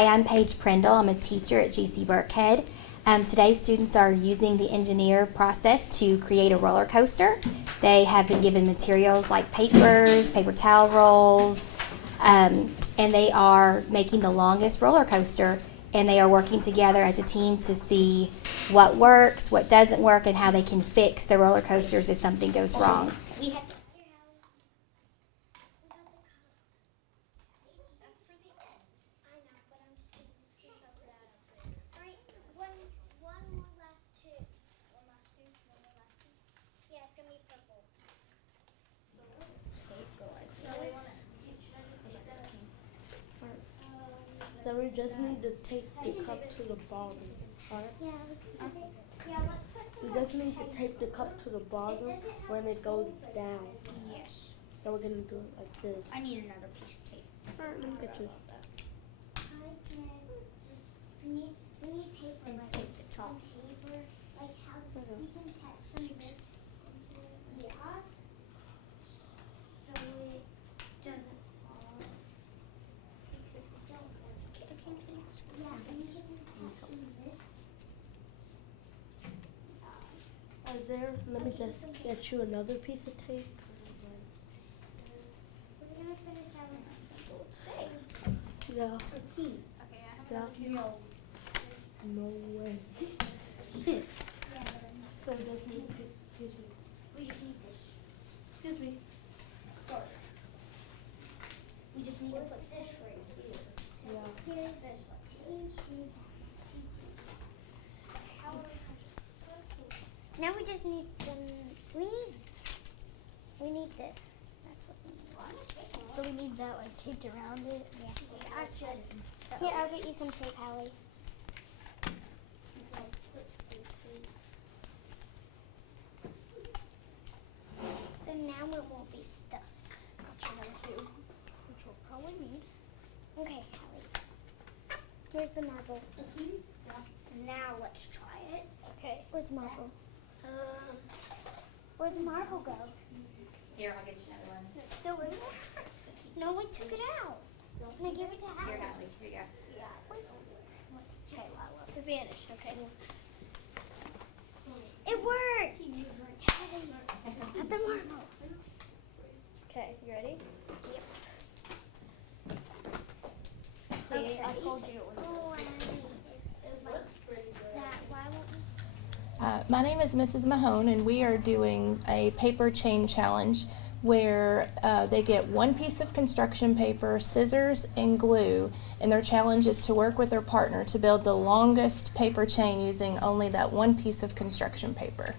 Hi, I'm Paige Prindle. I'm a teacher at GC Burkhead. Today, students are using the engineer process to create a roller coaster. They have been given materials like papers, paper towel rolls, and they are making the longest roller coaster. And they are working together as a team to see what works, what doesn't work, and how they can fix the roller coasters if something goes wrong. So we just need to take the cup to the bottom. Alright? We just need to tape the cup to the bottom when it goes down. Yes. So we're gonna do it like this. I need another piece of tape. Alright, let me get you. We need paper, And like tape the top. paper, like how we can attach some of this. Yeah. So it doesn't fall. Because we don't want it. Yeah, and you can attach some of this. Let me just get you another piece of tape. We're gonna finish our stay. Yeah. The key. Okay, I Yeah. No way. Yeah, So we just need excuse me. we just need this. Excuse me. Sorry. We just need to put this right here. Yeah. Here's this one. Now we just need some. We need this. That's what we need. So we need that like taped around it. Yeah. Here, I'll get you some tape, Hallie. So now it won't be stuck. Which we'll probably need. Okay, Hallie. Here's the marble. Now let's try it. Okay. Where's the marble? Where'd the marble go? Here, I'll get you another one. It's still in there? No, we took it out. Can I give it to Hallie? Here, Hadley. Here you go. Okay, Lila. It vanished. Okay. It worked! At the marble. Okay. You ready? Yep. See, Okay. I told you it was. Oh, it's like that. Why won't you? My name is Mrs. Mahone, and we are doing a paper chain challenge where they get one piece of construction paper, scissors, and glue, and their challenge is to work with their partner to build the longest paper chain using only that one piece of construction paper.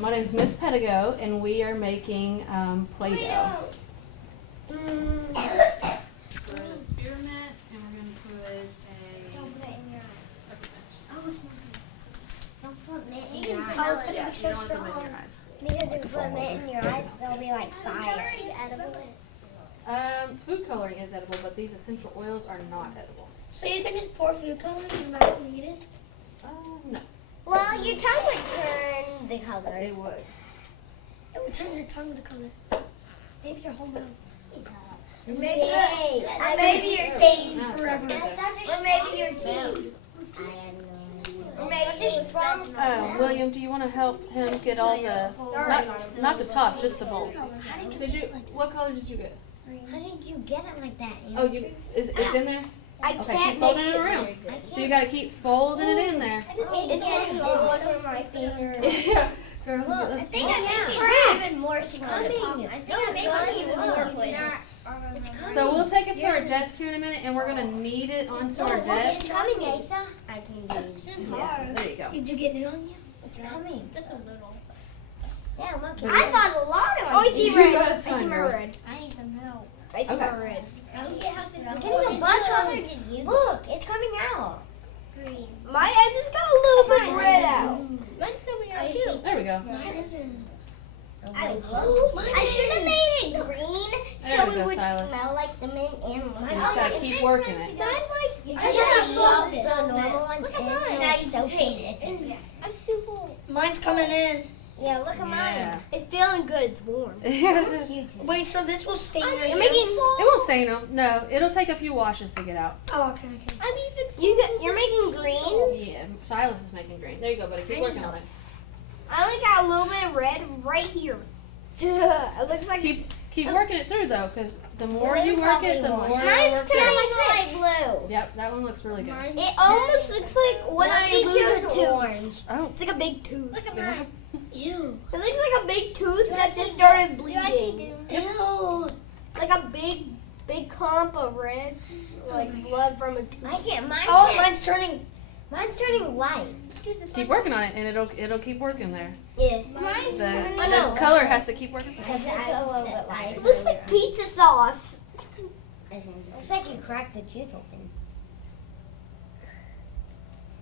My name is Miss Pedigo, and we are making Play-Doh. So there's a spearmint, and we're going to put a Don't put it in your eyes. pepper bench. Oh, it's not. Don't put mint in your Oh, eyes. it's gonna be so You don't want to put them in strong. your eyes. Because if you put mint in your eyes, they'll be like fire. Food coloring is edible, but these essential oils are not edible. So you can just pour food coloring in your mouth and eat it? No, Well, your tongue would turn the color. it would. It would turn your tongue the color. Maybe your whole mouth. Maybe, Maybe your teeth No, it's forever. not good. Or maybe your teeth. Or maybe it's wrong. William, do you want to help him get all the, not the top, just the bowl? Did you, what color did you get? How did you get it like that? Oh, it's in there? I Okay, can't keep folding mix it it. around. So you gotta keep folding it in there. It's just all over my finger. Yeah, girl, I let's think go. I'm making even more coming. I think I'm making even more poison. It's coming. So we'll take it to our desk here in a minute and we're gonna knead it onto our It's desk. coming, Asa. I can do this. This is Yeah, hard. there you go. Did you get it on you? It's coming. Just a little. Yeah, look. I got a lot on Oh, you. I see You red. got a I see ton, my girl. red. I need some help. I see Okay. my red. I'm getting a bunch of them. Look, it's coming out. Green. My end has got a little bit red out. Mine's coming out too. There we go. Mine isn't. I should have made it green There so we it go, would Silas. smell like the mint and You lemon. just gotta keep working it. You I just have have to to solve shove this. the normal ones Look at in mine. and Now it's you so just hate heated. I'm super. Mine's coming in. Yeah, look at mine. Yeah. It's feeling good. It's warm. It Wait, so this will stain your You're hands? making won't stain them. No, it'll take a few washes to get out. Oh, okay. I'm even. you're making green. Yeah, Silas is making green. There you go, buddy. Keep working on it. I only got a little bit of red right here. Duh, it looks like. Keep working it through though, because the more you work it, the more it'll work turning out. like blue. Yep, that one looks really good. It almost looks like when I lose a tooth. Oh, It's like a big tooth. Look at yeah. mine. Ew. It looks like a big tooth that just started bleeding. Ew. Like a big clump of red, like blood from a tooth. I can't. Oh, mine's turning. Mine's turning white. Keep working on it, and it'll keep working there. Yeah. Mine's I know. The color has to keep working. Because it's a little bit lighter. It looks like pizza sauce. It's like you cracked the tooth open.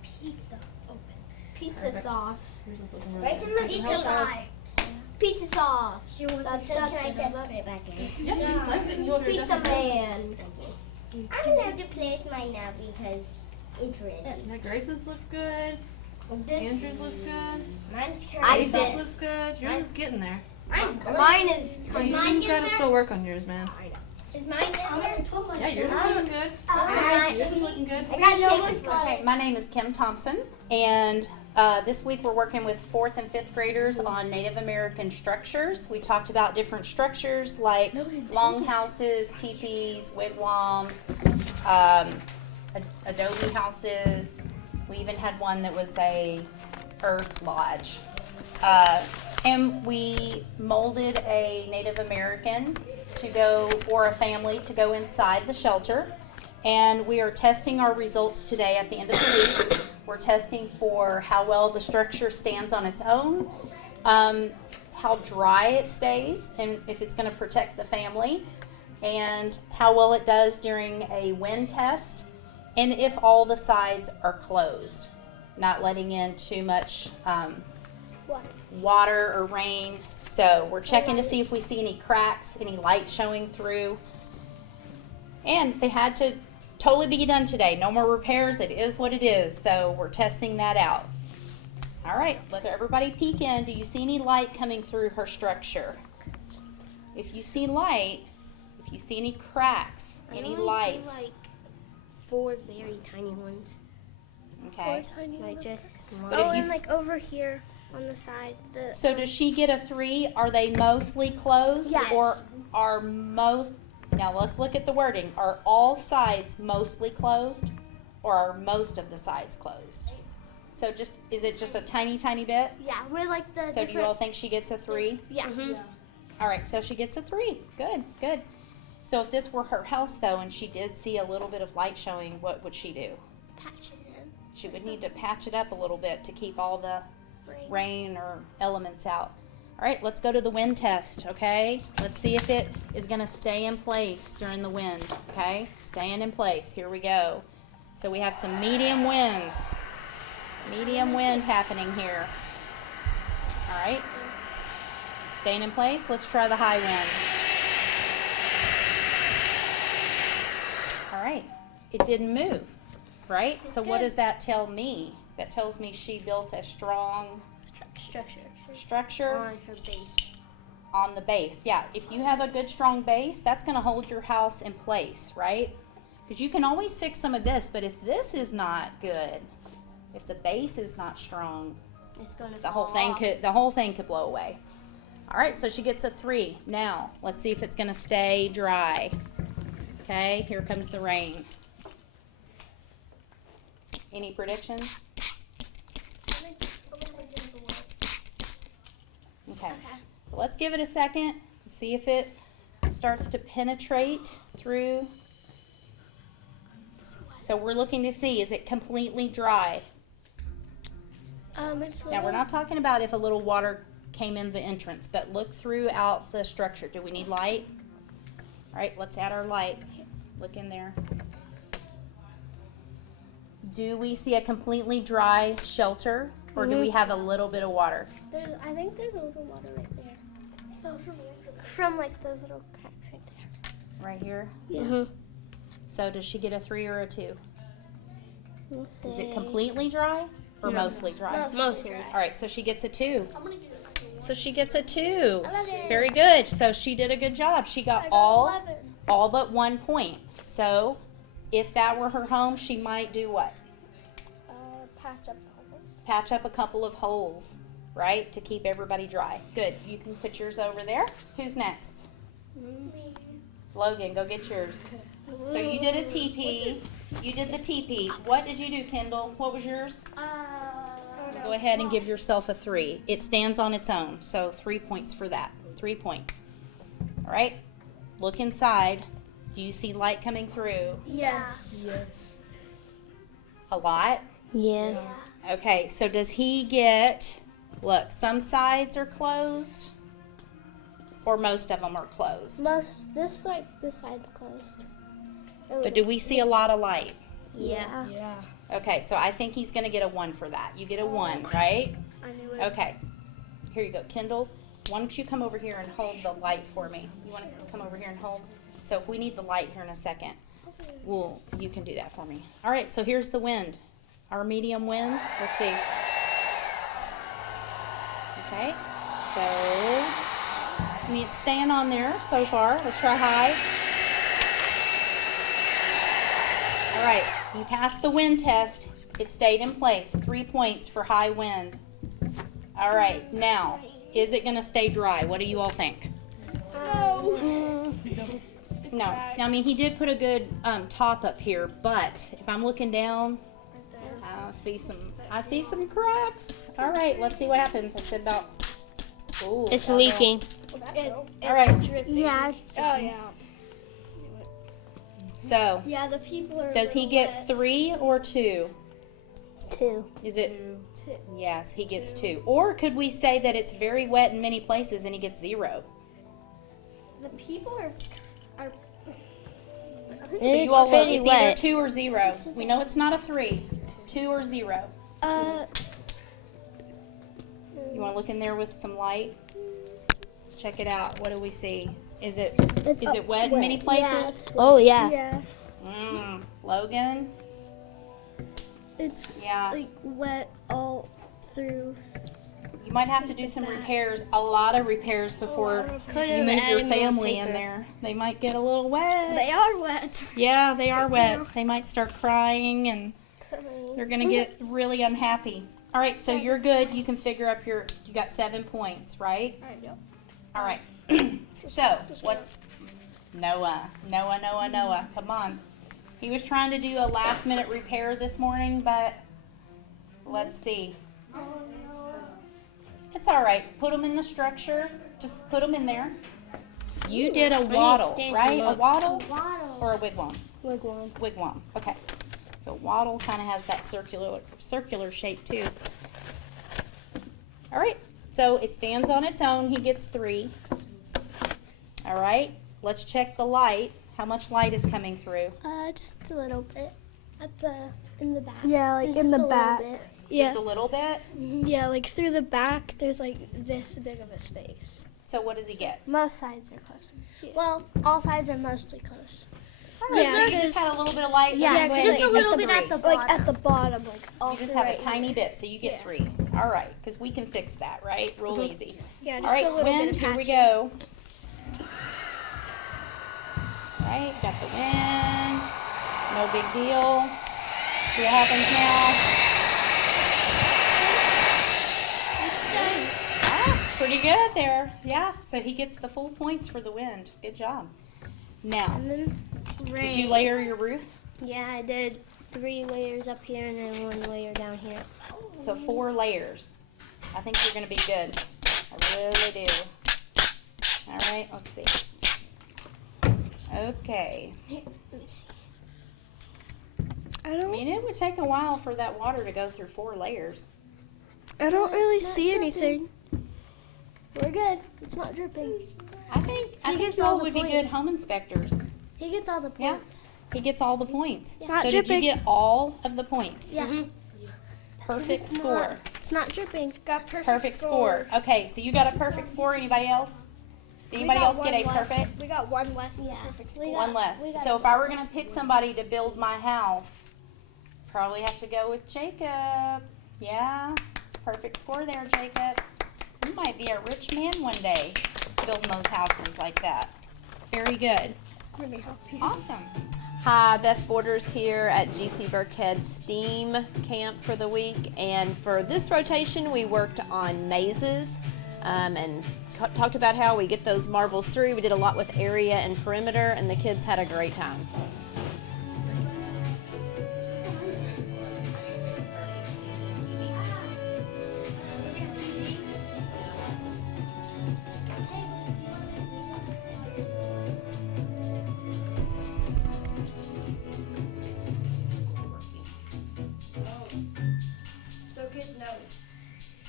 Pizza open. Pizza Perfect. sauce. Yours is looking really Right good. in the Pizza pizza sauce. sauce. Pizza sauce. That's stuff can I in just it. put it back in? Yep, you can type it and you'll Pizza man. I'm gonna have to place mine now because it's ready. Yeah, Grace's looks good. Andrew's looks good. Mine's I turning. Lisa's bet. looks good. Yours is getting there. Mine's good. Mine is. You gotta still work on yours, man. Is mine in there? put my. Yeah, yours is looking good. Alright. Yours is looking good. I got no one's got Okay, my name is Kim Thompson, and this week we're working with 4th and 5th graders on Native American structures. We talked about different structures like longhouses, teepees, wigwams, adobe houses. We even had one that was a earth lodge. And we molded a Native American to go, or a family to go inside the shelter. And we are testing our results today at the end of the week. We're testing for how well the structure stands on its own, how dry it stays, and if it's going to protect the family, and how well it does during a wind test, and if all the sides are closed, not letting in too much water or rain. So we're checking to see if we see any cracks, any light showing through. And they had to totally be done today. No more repairs. It is what it is. So we're testing that out. All right, let's everybody peek in. Do you see any light coming through her structure? If you see light, if you see any cracks, any light, like 4 very tiny ones. okay. Like just. But if you and like over here on the side. So does she get a 3? Are they mostly closed? Yes. Or are most, now let's look at the wording. Are all sides mostly closed? Or are most of the sides closed? So just, is it just a tiny, tiny bit? Yeah, we're like the. So do you all think she gets a 3? Yeah. All right, so she gets a 3. Good, good. So if this were her house though, and she did see a little bit of light showing, what would she do? Patch it in. She would need to patch it up a little bit to keep all the rain or elements out. All right, let's go to the wind test, okay? Let's see if it is going to stay in place during the wind, okay? Staying in place. Here we go. So we have some medium wind. Medium wind happening here. All right. Staying in place. Let's try the high wind. All right. It didn't move, right? So what does that tell me? That tells me she built a strong structure On her base. on the base. Yeah, if you have a good strong base, that's going to hold your house in place, right? Because you can always fix some of this, but if this is not good, if the base is not strong, It's gonna the whole thing could blow away. All right, so she gets a 3. Now, let's see if it's going to stay dry. Okay, here comes the rain. Any predictions? Okay, so let's give it a second and see if it starts to penetrate through. So we're looking to see, is it completely dry? Now we're not talking about if a little water came in the entrance, but look throughout the structure. Do we need light? All right, let's add our light. Look in there. Do we see a completely dry shelter, or do we have a little bit of water? I think there's a little water right there. Oh, from like those little cracks right there. Right here? Yeah. So does she get a 3 or a 2? Is it completely dry or mostly dry? Mostly. All right, so she gets a 2. I'm gonna get it. So she gets a 2. I love it. Very good. So she did a good job. She got all 11. but 1 point. So if that were her home, she might do what? Patch up holes. Patch up a couple of holes, right? To keep everybody dry. Good. You can put yours over there. Who's next? Me. Logan, go get yours. So you did a TP. You did the TP. What did you do, Kendall? What was yours? Go ahead and give yourself a 3. It stands on its own. So 3 points for that. 3 points. All right. Look inside. Do you see light coming through? Yes. A lot? Yeah. Okay, so does he get, look, some sides are closed, or most of them are closed? This side's closed. But do we see a lot of light? Yeah. Okay, so I think he's going to get a 1 for that. You get a 1, right? I knew it. Okay, here you go. Kendall, why don't you come over here and hold the light for me? You want to come over here and hold? So if we need the light here in a second, you can do that for me. All right, so here's the wind. Our medium wind. Let's see. Okay, so I mean, it's staying on there so far. Let's try high. All right, you passed the wind test. It stayed in place. 3 points for high wind. All right, now, is it going to stay dry? What do you all think? No. Now, I mean, he did put a good top up here, but if I'm looking down, I see some cracks. All right, let's see what happens. I said about. Ooh, It's leaking. All right. Yeah. Oh yeah. So, Yeah, the people are. does he get 3 or 2? 2. Is it? Yes, he gets 2. Or could we say that it's very wet in many places and he gets 0? The people are. So you all look. It's either 2 or 0. We know it's not a 3. 2 or 0. You want to look in there with some light? Check it out. What do we see? Is it wet in many places? Oh, yeah. Yeah. Logan? It's Yeah. like wet all through. You might have to do some repairs, a lot of repairs before you move your family in there. They might get a little wet. They are wet. Yeah, they are wet. They might start crying and they're going to get really unhappy. All right, so you're good. You can figure up you got 7 points, right? All right. So, what? Noah, come on. He was trying to do a last minute repair this morning, but let's see. It's all right. Put them in the structure. Just put them in there. You did a wattle, right? A wattle or a wigwam? Wigwam. Wigwam. Okay. So wattle kind of has that circular shape too. All right. So it stands on its own. He gets 3. All right. Let's check the light. How much light is coming through? Just a little bit in the back. Yeah, like in the back. Yeah. Just a little bit? Yeah, like through the back, there's like this big of a space. So what does he get? Most sides are close. Yeah. Well, all sides are mostly close. Yeah, so you just had a little bit of light. Yeah, way, just so a you little get bit at the bottom. Like at the bottom, like all You just through have right a tiny here. bit, so you get Yeah. 3. All right, because we can fix that, right? Real easy. Yeah, just All right, a little wind, bit of here we patching. go. All right, got the wind. No big deal. See what happens now? Pretty good there. Yeah, so he gets the full points for the wind. Good job. Now, And then rain. did you layer your roof? Yeah, I did 3 layers up here and then 1 layer down here. So 4 layers. I think you're going to be good. I really do. All right, let's see. Okay. Let me see. I mean, it would take a while for that water to go through 4 layers. I don't really see anything. We're good. It's not dripping. I think gets you all all the would be good points. home inspectors. He gets all the Yeah. points. He gets all the points. Not So did dripping. you get all of the points? Yeah. Perfect It's score. not- It's not dripping. Got Perfect score. Okay, so you got a perfect score. Anybody else? Did anybody else get a perfect? We got 1 less than perfect score. One less. So if I were going to pick somebody to build my house, probably have to go with Jacob. Yeah, perfect score there, Jacob. You might be a rich man one day building those houses like that. Very good. Let me help you. Awesome. Hi, Beth Borders here at GC Burkhead STEAM Camp for the week. And for this rotation, we worked on mazes and talked about how we get those marbles through. We did a lot with area and perimeter, and the kids had a great time. So kids know.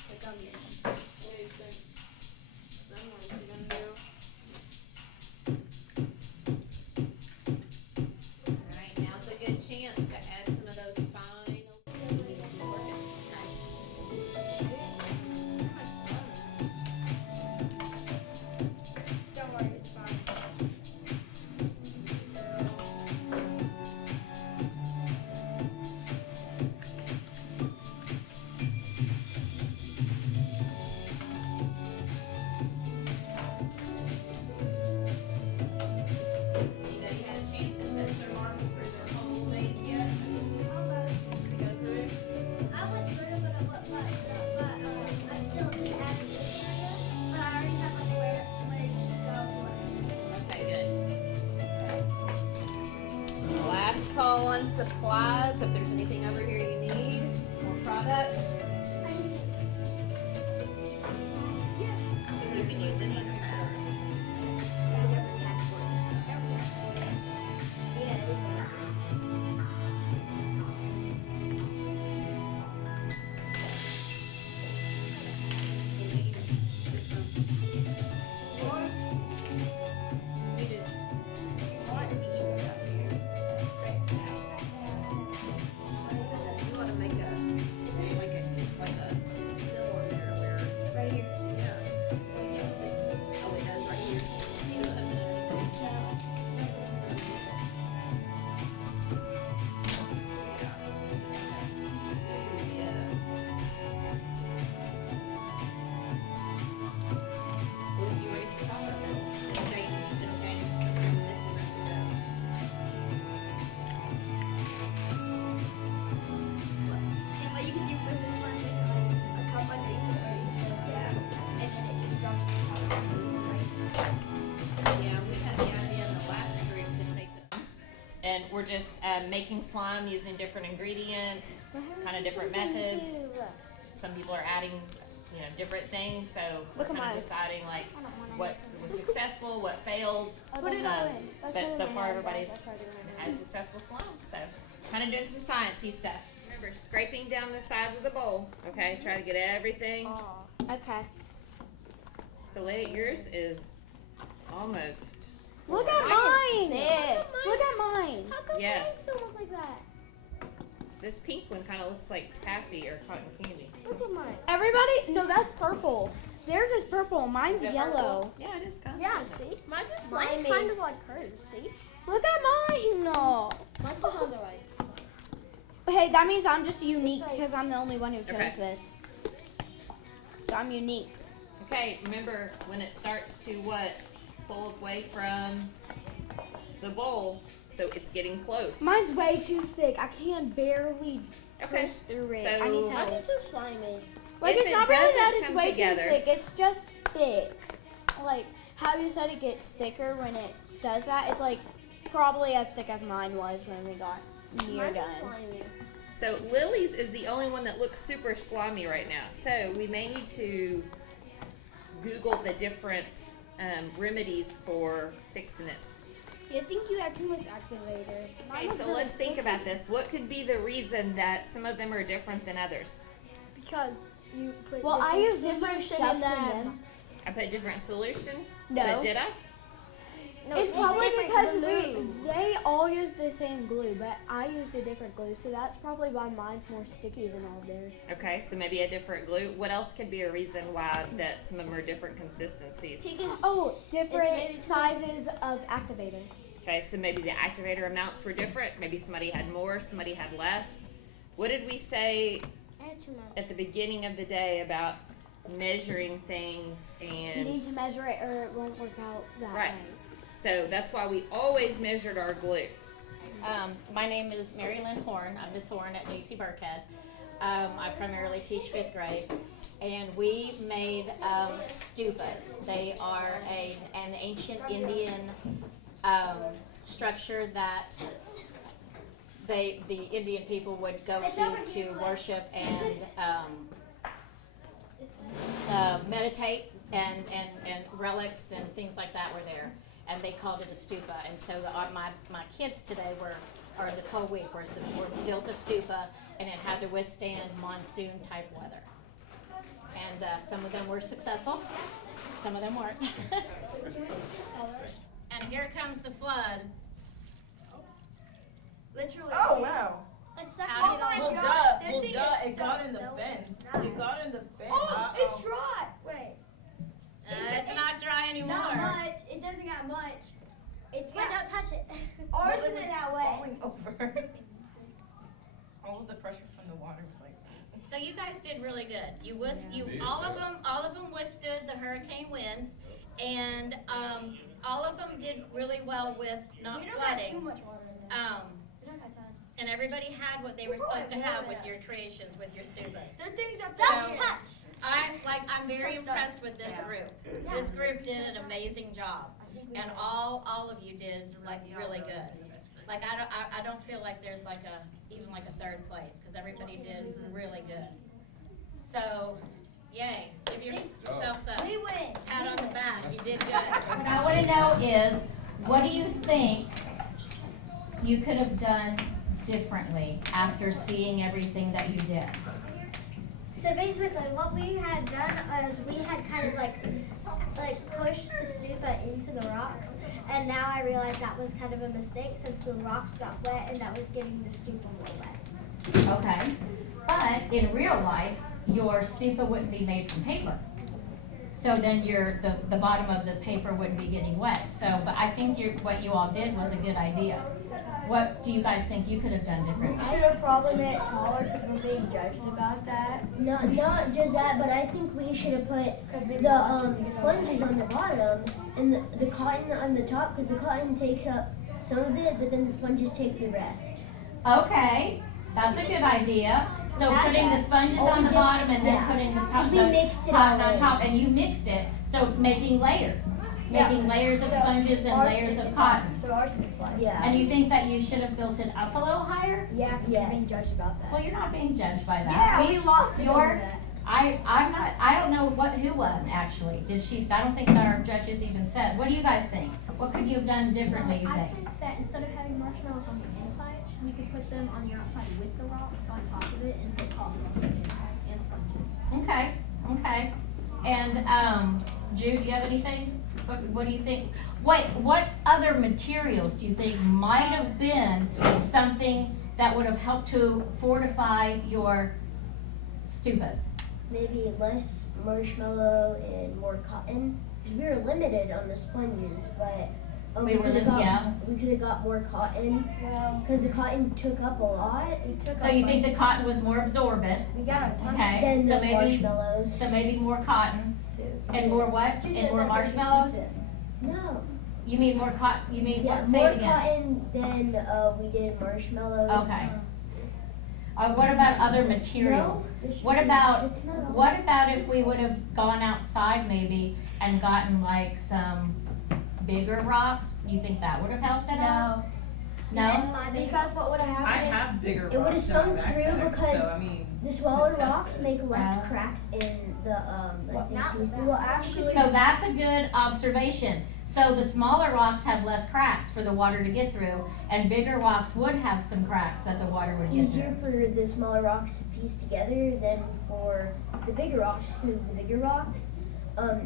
Like on Alright, now's a good chance to add some of those final. Don't worry, it's fine. Anybody had a chance to test their marble through their whole maze yet? To go through it? I went through it, but I still didn't have it. But I already have like where to go. Okay, good. Last call on supplies. If there's anything over here you need, more product. You can use any. You want to make a fill on there where. Right here. Oh, it does right here. You do something underneath. Yeah. Well, you raise the top of it. Okay, okay. And this will rest it out. And what you can do for this one is like a cup underneath it, or you can just grab and then it just drops Yeah, we had the idea in the last group to take the. And we're just making slime using different ingredients, kind of different methods. Some people are adding, different things. So we're Look at kind mine. of deciding like what was successful, what failed. Put it all in. That's But what so I far have. everybody's That's what I do right now. had successful slime. So kind of doing some sciencey stuff. Remember scraping down the sides of the bowl. Okay, try to get everything. Okay. So yours is almost. Look at mine. Look at mine. Yes. Look like that. This pink one kind of looks like taffy or cotton candy. Look at mine. Everybody, no, that's purple. Theirs is purple. Mine's Is it yellow. purple? Yeah, it is kind of. Yeah, see? Mine's just Mine's slimy. kind of like hers, see? Look at mine. No. Mine's just on the right. Hey, that means I'm just unique because I'm the only one who chose Okay. this. So I'm unique. Okay, remember when it starts to pull away from the bowl, so it's getting close. Mine's way too thick. I can barely Okay. push through it. So- I need Mine's help. just so slimy. Like If it's it not really that doesn't it's come way together- too thick. It's just thick. Like how you said it gets thicker when it does that. It's like probably as thick as mine was when we got near Mine's done. just slimy. So Lily's is the only one that looks super slimy right now. So we may need to Google the different remedies for fixing it. You think you have too much activator? Okay, so let's think about this. What could be the reason that some of them are different than others? Because you put Well, I use different solution stuff in than them. them. I put different solution. No. But did I? No, It's probably different because glue. they all use the same glue, but I used a different glue, so that's probably why mine's more sticky than all theirs. Okay, so maybe a different glue. What else could be a reason why that some of them are different consistencies? Oh, different maybe- sizes of activator. Okay, so maybe the activator amounts were different. Maybe somebody had more, somebody had less. What did we say at the beginning of the day about measuring things You and need to measure it or it won't work out that Right. way. so that's why we always measured our glue. My name is Mary Lynn Horn. I'm Miss Horn at JC Burkhead. I primarily teach 5th grade, and we made stupas. They are an ancient Indian structure that the Indian people would go to worship and meditate, and relics and things like that were there, and they called it a stupa. And so my kids today or this whole week were built a stupa, and it had to withstand monsoon type weather. And some of them were successful, some of them weren't. And here comes the flood. Literally. Oh wow. Like suck How it did on. I- Well, God, duh. that Well, thing duh. is It so got in the dope. fence. It got in the fence. Oh, it's dry. Wait. It's not dry anymore. Not much. It doesn't got much. It's got. Don't touch it. Ours isn't that way. Falling over. All of the pressure from the water was like. So you guys did really good. All of them withstood the hurricane winds, and all of them did really well with not We don't got too flooding. much water in there. We don't got time. And everybody had what they were supposed to have with your creations, with your stupas. The things up So- there. touch. I'm very impressed with this group. This group did an amazing job, and all of you did like really good. Like I don't feel like there's even a third place, because everybody did really good. So, yay! Give yourselves a We win. pat on the back. You did good. What I want to know is, what do you think you could have done differently after seeing everything that you did? So basically, what we had done is we had kind of like pushed the stupa into the rocks, and now I realize that was kind of a mistake since the rocks got wet and that was getting the stupa more wet. Okay, but in real life, your stupa wouldn't be made from paper. So then the bottom of the paper wouldn't be getting wet. So, but I think what you all did was a good idea. What do you guys think you could have done differently? Should have probably made it taller because we're being judged about that. Not just that, but I think we should have put the sponges on the bottom and the cotton on the top, because the cotton takes up some of it, but then the sponges take the rest. Okay, that's a good idea. So putting the sponges on the bottom and then putting the top, We mixed it cotton all on in. top, and you mixed it. So making layers, making layers of sponges and layers of cotton. So ours can fly. Yeah. And you think that you should have built it up a little higher? Yeah, because we're being judged about that. Well, you're not being judged by that. Yeah, we lost because of You're, that. I don't know who won actually. I don't think our judges even said. What do you guys think? What could you have done differently, you I think? think that instead of having marshmallows on the inside, we could put them on the outside with the rocks on top of it and put coffee on the inside and sponges. Okay. And, Jude, do you have anything? What do you think? What other materials do you think might have been something that would have helped to fortify your stupas? Maybe less marshmallow and more cotton. Because we were limited on the sponges, but We were could have lim- yeah. we could have got more cotton. Because the cotton took up a lot. It took So up you like- think the cotton was more absorbent? we got a ton Okay, than so the maybe, marshmallows. so maybe more cotton and more what? And more marshmallows? No. You mean more cotton, you mean, Yeah, what, say more it again. cotton than we did marshmallows. Okay. What about other materials? What about if we would have gone outside maybe and gotten like some bigger rocks? You think that would have helped it out? No? Because what would have I happened have bigger it would have rocks in sunk my through backpack, because so I mean, the smaller test rocks it. make less cracks in the pieces. Well, actually, So that's a good observation. So the smaller rocks have less cracks for the water to get through, and bigger rocks would have some cracks that the water would get easier through. for the smaller rocks to piece together than for the bigger rocks because the bigger rocks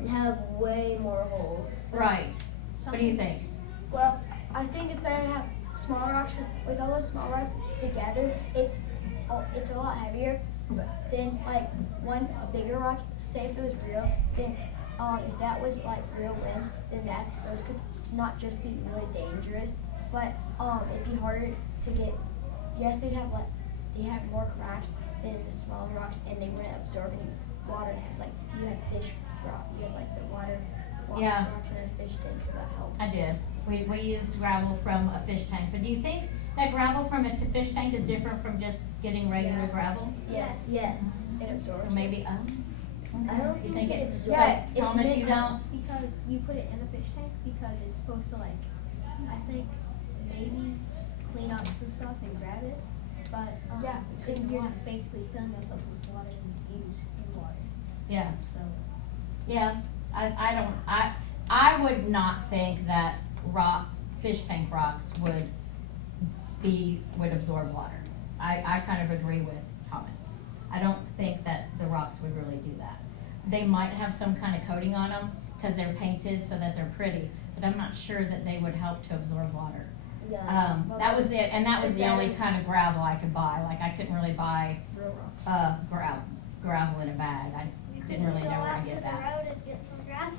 have way more holes. Right. What do you think? Well, I think it's better to have smaller rocks, 'cause with all those small rocks together, it's a lot heavier than like a bigger rock. Say if it was real, then if that was like real winds, then those could not just be really dangerous, but it'd be harder to get. Yes, they have more cracks than the smaller rocks, and they wouldn't absorb any water because like you had fish rock, you had like the water Yeah. rocks and then fish tanks, so that helped. I did. We used gravel from a fish tank, but do you think that gravel from a fish tank is different from just getting regular gravel? Yes. Yes. It absorbs. So maybe, I don't you think think it it, absorbs. Yeah, it's Thomas, meant- you don't? Because you put it in a fish tank because it's supposed to like, I think maybe clean up some stuff and grab it. But Yeah, then you're just basically filling yourself with water and use in water. Yeah. So Yeah, I would not think that fish tank rocks would absorb water. I kind of agree with Thomas. I don't think that the rocks would really do that. They might have some kind of coating on them because they're painted so that they're pretty, but I'm not sure that they would help to absorb water. Yeah. That was it, and that was the only kind of gravel I could buy. Like I couldn't really buy gravel in a bag. I didn't really know where to get that. road and get some gravel.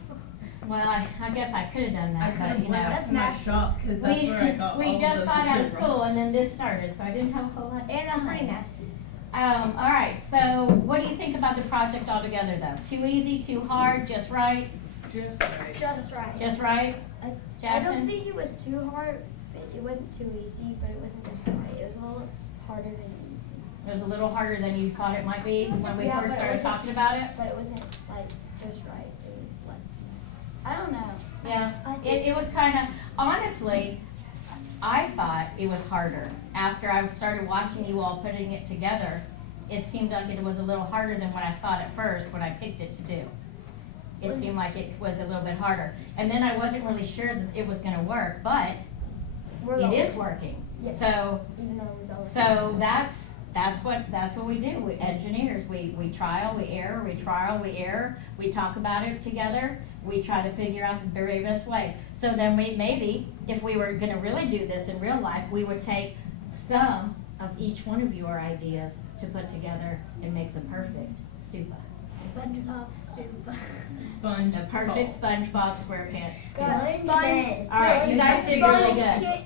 Well, I guess I could have done I that, could but have you went know. up to my shop because that's where I got all We of just those got out of good school and rocks. then this started, so I didn't have a whole lot of And I'm pretty time. nasty. All right, so what do you think about the project altogether though? Too easy, too hard, just right? Just right. Just right. Just right? I don't Jackson? think it was too hard. It wasn't too easy, but it wasn't just right. It was a little harder than easy. It was a little harder than you thought it might be when we Yeah, first but it started wasn't- talking about it? But it wasn't like just right. It was less. I don't know. Yeah, I think- it was kind of, honestly, I thought it was harder. After I started watching you all putting it together, it seemed like it was a little harder than what I thought at first when I picked it to do. It seemed like it was a little bit harder. And then I wasn't really sure that it was gonna work, but it is working. Yeah. So, Even though we don't. so that's what we do. We engineers, we trial, we error, we trial, we error. We talk about it together. We try to figure out the very best way. So then maybe, if we were gonna really do this in real life, we would take some of each one of your ideas to put together and make the perfect stupa. SpongeBob stupa. Sponge. The perfect SpongeBob SquarePants stupa. SpongeBob. All right, you guys did really good. Sponge